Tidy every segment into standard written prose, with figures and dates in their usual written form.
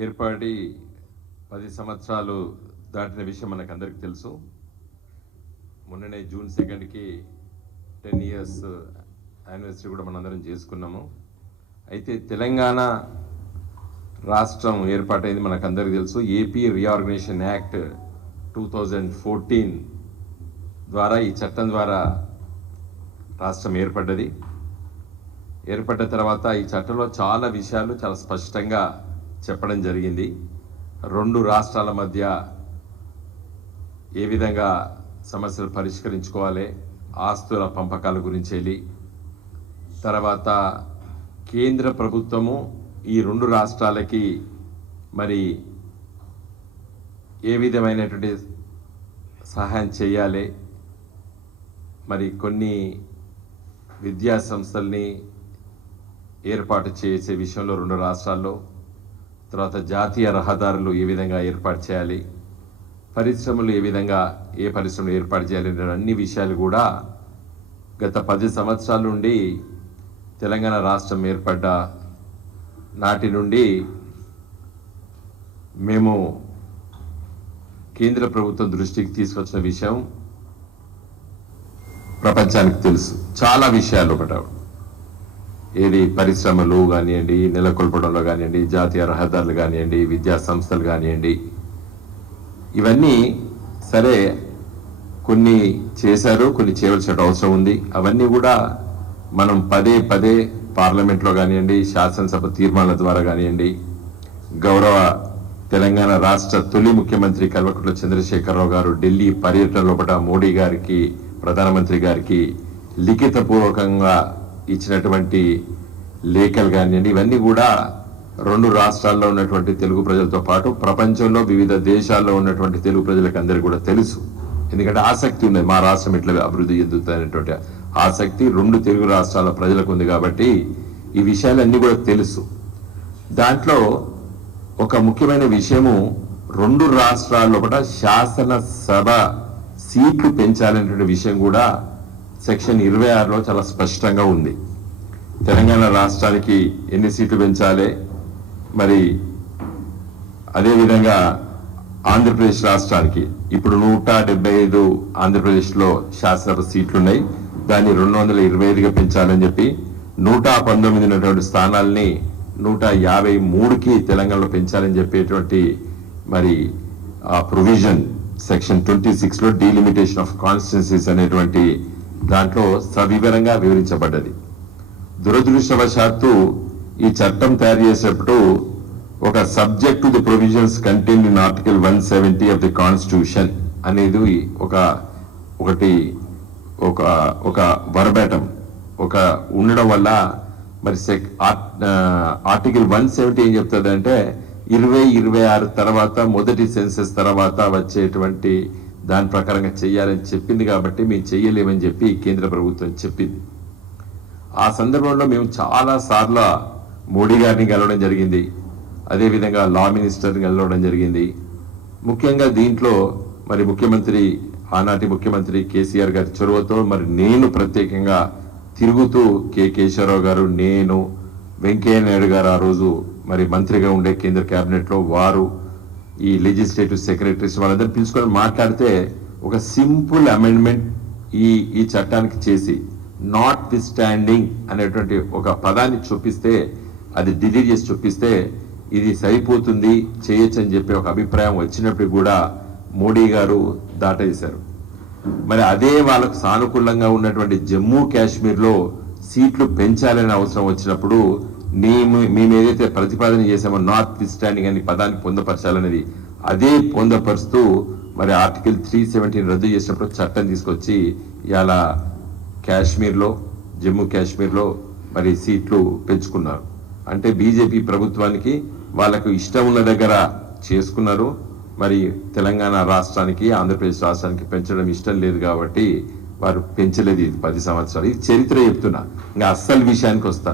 ఏర్పడి 10 సంవత్సరాలు దాటిన విషయం మనకందరికీ తెలుసు. మొన్ననే జూన్ 2కి 10 ఇయర్స్ యానివర్సరీ కూడా మనందరం చేసుకున్నాము. అయితే తెలంగాణ రాష్ట్రం ఏర్పాటైంది మనకందరికీ తెలుసు. ఏపీ రీఆర్గనైజేషన్ యాక్ట్ 2014 ద్వారా, ఈ చట్టం ద్వారా రాష్ట్రం ఏర్పడ్డది. ఏర్పడ్డ తర్వాత ఈ చట్టంలో చాలా విషయాలు చాలా స్పష్టంగా చెప్పడం జరిగింది. రెండు రాష్ట్రాల మధ్య ఏ విధంగా సమస్యలు పరిష్కరించుకోవాలి, ఆస్తుల పంపకాల గురించి వెళ్ళి, తర్వాత కేంద్ర ప్రభుత్వము ఈ రెండు రాష్ట్రాలకి మరి ఏ విధమైనటువంటి సహాయం చేయాలి, మరి కొన్ని విద్యా సంస్థల్ని ఏర్పాటు చేసే విషయంలో రెండు రాష్ట్రాల్లో, తర్వాత జాతీయ రహదారులు ఏ విధంగా ఏర్పాటు చేయాలి, పరిశ్రమలు ఏ విధంగా ఏ పరిశ్రమలు ఏర్పాటు చేయాలి అనే అన్ని విషయాలు కూడా గత 10 సంవత్సరాల నుండి తెలంగాణ రాష్ట్రం ఏర్పడ్డ నాటి నుండి మేము కేంద్ర ప్రభుత్వం దృష్టికి తీసుకొచ్చిన విషయం ప్రపంచానికి తెలుసు. చాలా విషయాలు ఒకట ఏది పరిశ్రమలు కానివ్వండి, నెలకొల్పడంలో కానివ్వండి, జాతీయ రహదారులు కానివ్వండి, విద్యా సంస్థలు కానివ్వండి, ఇవన్నీ సరే కొన్ని చేశారు, కొన్ని చేయవలసిన అవసరం ఉంది. అవన్నీ కూడా మనం పదే పదే పార్లమెంట్లో కానివ్వండి, శాసనసభ తీర్మానాల ద్వారా కానివ్వండి, గౌరవ తెలంగాణ రాష్ట్ర తొలి ముఖ్యమంత్రి కల్వకుంట్ల చంద్రశేఖరరావు గారు ఢిల్లీ పర్యటన లోపల మోడీ గారికి, ప్రధానమంత్రి గారికి లిఖితపూర్వకంగా ఇచ్చినటువంటి లేఖలు కానివ్వండి, ఇవన్నీ కూడా రెండు రాష్ట్రాల్లో ఉన్నటువంటి తెలుగు ప్రజలతో పాటు ప్రపంచంలో వివిధ దేశాల్లో ఉన్నటువంటి తెలుగు ప్రజలకు అందరికీ కూడా తెలుసు. ఎందుకంటే ఆసక్తి ఉంది, మా రాష్ట్రం ఎట్లా అభివృద్ధి చెందుతుందనేటువంటి ఆసక్తి రెండు తెలుగు రాష్ట్రాల ప్రజలకు ఉంది. కాబట్టి ఈ విషయాలన్నీ కూడా తెలుసు. దాంట్లో ఒక ముఖ్యమైన విషయము, రెండు రాష్ట్రాల్లో కూడా శాసనసభ సీట్లు పెంచాలనేటువంటి విషయం కూడా సెక్షన్ 26లో చాలా స్పష్టంగా ఉంది. తెలంగాణ రాష్ట్రానికి ఎన్ని సీట్లు పెంచాలి, మరి అదేవిధంగా ఆంధ్రప్రదేశ్ రాష్ట్రానికి ఇప్పుడు 175 ఆంధ్రప్రదేశ్లో శాసనసభ సీట్లు ఉన్నాయి, దాన్ని 225గా పెంచాలని చెప్పి 119 ఉన్నటువంటి స్థానాల్ని 153కి తెలంగాణలో పెంచాలని చెప్పేటువంటి మరి ఆ ప్రొవిజన్ సెక్షన్ 26లో డీలిమిటేషన్ ఆఫ్ కాన్స్టిట్యున్సీస్ అనేటువంటి దాంట్లో సవివరంగా వివరించబడ్డది. దురదృష్టవశాత్తు ఈ చట్టం తయారు చేసేటప్పుడు ఒక subject to the provisions contained in article 170 of the constitution అనేది ఒకటి వర్బాటం ఒక ఉండడం వల్ల మరి ఆర్టికల్ 170 ఏం చెప్తుంది అంటే 2026 తర్వాత మొదటి సెన్సెస్ తర్వాత వచ్చేటువంటి దాని ప్రకారంగా చేయాలని చెప్పింది. కాబట్టి మేము చేయలేమని చెప్పి కేంద్ర ప్రభుత్వం చెప్పింది. ఆ సందర్భంలో మేము చాలా సార్లు మోడీ గారిని కలవడం జరిగింది, అదేవిధంగా లా మినిస్టర్ని కలవడం జరిగింది. ముఖ్యంగా దీంట్లో మరి ఆనాటి ముఖ్యమంత్రి కేసీఆర్ గారి చొరవతో మరి నేను ప్రత్యేకంగా తిరుగుతూ కేశవరావు గారు, నేను, వెంకయ్య నాయుడు గారు ఆ రోజు మరి మంత్రిగా ఉండే కేంద్ర క్యాబినెట్లో వారు, ఈ లెజిస్లేటివ్ సెక్రటరీస్ వాళ్ళందరూ పిలుచుకొని మాట్లాడితే ఒక సింపుల్ అమెండ్మెంట్ ఈ చట్టానికి చేసి నాట్ ది స్టాండింగ్ అనేటువంటి ఒక పదాన్ని చూపిస్తే, అది డిలీట్ చేసి చూపిస్తే ఇది సరిపోతుంది, చేయొచ్చు అని చెప్పి ఒక అభిప్రాయం వచ్చినప్పుడు కూడా మోడీ గారు దాటేశారు. మరి అదే వాళ్ళకు సానుకూలంగా ఉన్నటువంటి జమ్మూ కాశ్మీర్లో సీట్లు పెంచాలనే అవసరం వచ్చినప్పుడు మేము ఏదైతే ప్రతిపాదన చేసామో నాట్ ది స్టాండింగ్ అనే పదాన్ని పొందపరచాలనేది అదే పొందపరుస్తూ మరి ఆర్టికల్ 317 రద్దు చేసినప్పుడు చట్టం తీసుకొచ్చి ఇలా జమ్మూ కాశ్మీర్లో మరి సీట్లు పెంచుకున్నారు. అంటే బీజేపీ ప్రభుత్వానికి వాళ్ళకు ఇష్టం ఉన్న దగ్గర చేసుకున్నారు. మరి తెలంగాణ రాష్ట్రానికి, ఆంధ్రప్రదేశ్ రాష్ట్రానికి పెంచడం ఇష్టం లేదు కాబట్టి వారు పెంచలేదు. ఇది 10 సంవత్సరాలు. ఇది చరిత్ర చెప్తున్నా. ఇంకా అస్సలు విషయానికి వస్తా,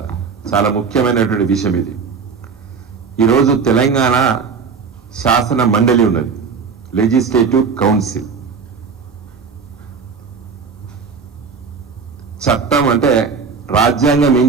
చాలా ముఖ్యమైనటువంటి విషయం ఇది. ఈరోజు తెలంగాణ శాసన మండలి ఉన్నది, లెజిస్లేటివ్ కౌన్సిల్. చట్టం అంటే రాజ్యాంగం ఏం